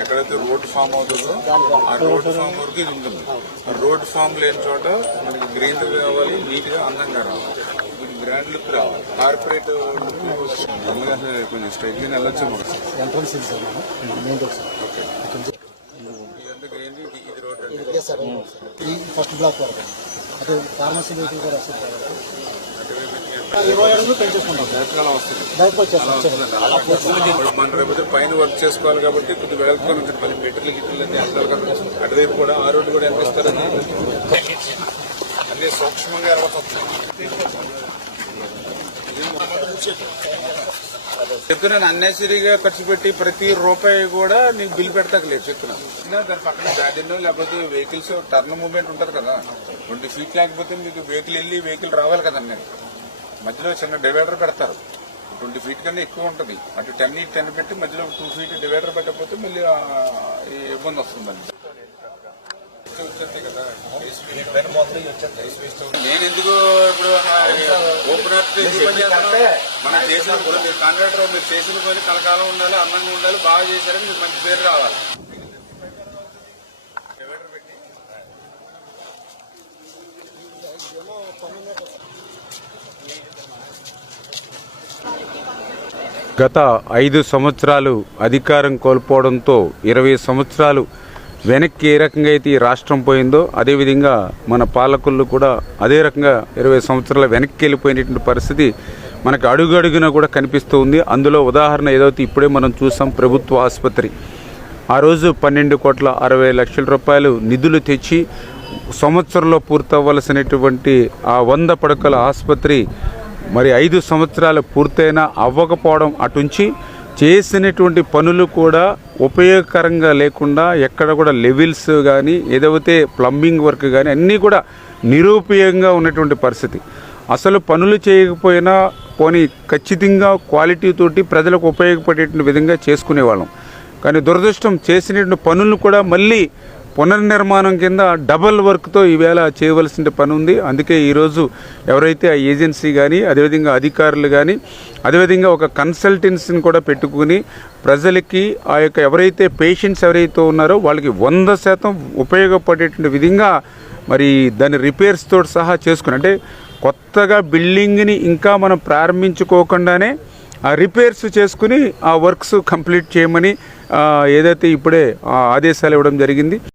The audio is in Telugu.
ఎక్కడైతే రోడ్ ఫామ్ అవుతుందో ఆ రోడ్ ఫామ్ వరకు ఇది ఉంటుంది. రోడ్ ఫామ్ లేని చోట మనకి గ్రీనరీ కావాలి, నీట్ గా అందంగా రావాలి, ఇది గ్రాండ్ లుక్ రావాలి, కార్పొరేట్ లుక్ కొంచెం స్ట్రైట్ గా వెళ్ళొచ్చు. ఫస్ట్ బ్లాక్ వరకు అదే ఫార్మసీ వెహికల్ కూడా వస్తుంది. మన రేపు పైన వర్క్ చేసుకోవాలి కాబట్టి కొద్దిగా వెళ్తాను. మళ్ళీ మెటీరియల్ గిట్లు అన్ని వెళ్తారు కదా. అటువైపు కూడా ఆ రోడ్డు కూడా ఎంత ఇస్తారని అన్ని సూక్ష్మంగా చెప్తున్నాను. అన్నెసరీగా ఖర్చు పెట్టి ప్రతి రూపాయి కూడా నీకు బిల్ పెడతాకలేదు చెప్తున్నాను. దాని పక్కన గార్డెన్ లేకపోతే వెహికల్స్ టర్న్ మూవ్మెంట్ ఉంటుంది కదా. 20 feet లేకపోతే మీకు వెహికల్ వెళ్ళి వెహికల్ రావాలి కదా. నేను మధ్యలో చిన్న డివైడర్ పెడతారు. 20 feet కన్నా ఎక్కువ ఉంటుంది. అటు 10 పెట్టి మధ్యలో 2 feet డివైడర్ పెట్టకపోతే మళ్ళీ ఇబ్బంది వస్తుంది. మళ్ళీ నేను ఎందుకు ఇప్పుడు ఓపెనర్ మనం చేసిన కాంట్రాక్టర్ మీరు చేసిన పని కలకాలం ఉండాలి, అందంగా ఉండాలి, బాగా చేశారని మీకు మంచి పేరు రావాలి. గత 5 సంవత్సరాలు అధికారం కోల్పోవడంతో 20 సంవత్సరాలు వెనక్కి ఏ రకంగా అయితే ఈ రాష్ట్రం పోయిందో అదేవిధంగా మన పాలకులు కూడా అదే రకంగా 20 సంవత్సరాల వెనక్కి వెళ్ళిపోయినటువంటి పరిస్థితి మనకు అడుగడుగున కూడా కనిపిస్తూ ఉంది. అందులో ఉదాహరణ ఏదైతే ఇప్పుడే మనం చూసాం, ప్రభుత్వ ఆసుపత్రి ఆ రోజు 12,60,00,000 రూపాయలు నిధులు తెచ్చి సంవత్సరంలో పూర్తవ్వాల్సినటువంటి ఆ 100 పడకల ఆసుపత్రి మరి 5 సంవత్సరాలు పూర్తయినా అవ్వకపోవడం అటుంచి చేసినటువంటి పనులు కూడా ఉపయోగకరంగా లేకుండా ఎక్కడ కూడా లెవెల్స్ కానీ ఏదైతే ప్లంబింగ్ వర్క్ కానీ అన్నీ కూడా నిరుపయోగంగా ఉన్నటువంటి పరిస్థితి. అసలు పనులు చేయకపోయినా పోనీ ఖచ్చితంగా క్వాలిటీతోటి ప్రజలకు ఉపయోగపడేటువంటి విధంగా చేసుకునేవాళ్ళం. కానీ దురదృష్టం చేసినటువంటి పనులను కూడా మళ్ళీ పునర్నిర్మాణం కింద డబల్ వర్క్తో ఈవేళ చేయవలసిన పని ఉంది. అందుకే ఈరోజు ఎవరైతే ఆ ఏజెన్సీ కానీ అదేవిధంగా అధికారులు కానీ అదేవిధంగా ఒక కన్సల్టెన్సీని కూడా పెట్టుకుని ప్రజలకి ఆ యొక్క ఎవరైతే పేషెంట్స్ ఎవరైతే ఉన్నారో వాళ్ళకి 100% ఉపయోగపడేటువంటి విధంగా మరి దాని రిపేర్స్ తోటి సహా చేసుకుని, అంటే కొత్తగా బిల్డింగ్ని ఇంకా మనం ప్రారంభించుకోకుండానే ఆ రిపేర్స్ చేసుకుని ఆ వర్క్స్ కంప్లీట్ చేయమని ఏదైతే ఇప్పుడే ఆదేశాలు ఇవ్వడం జరిగింది.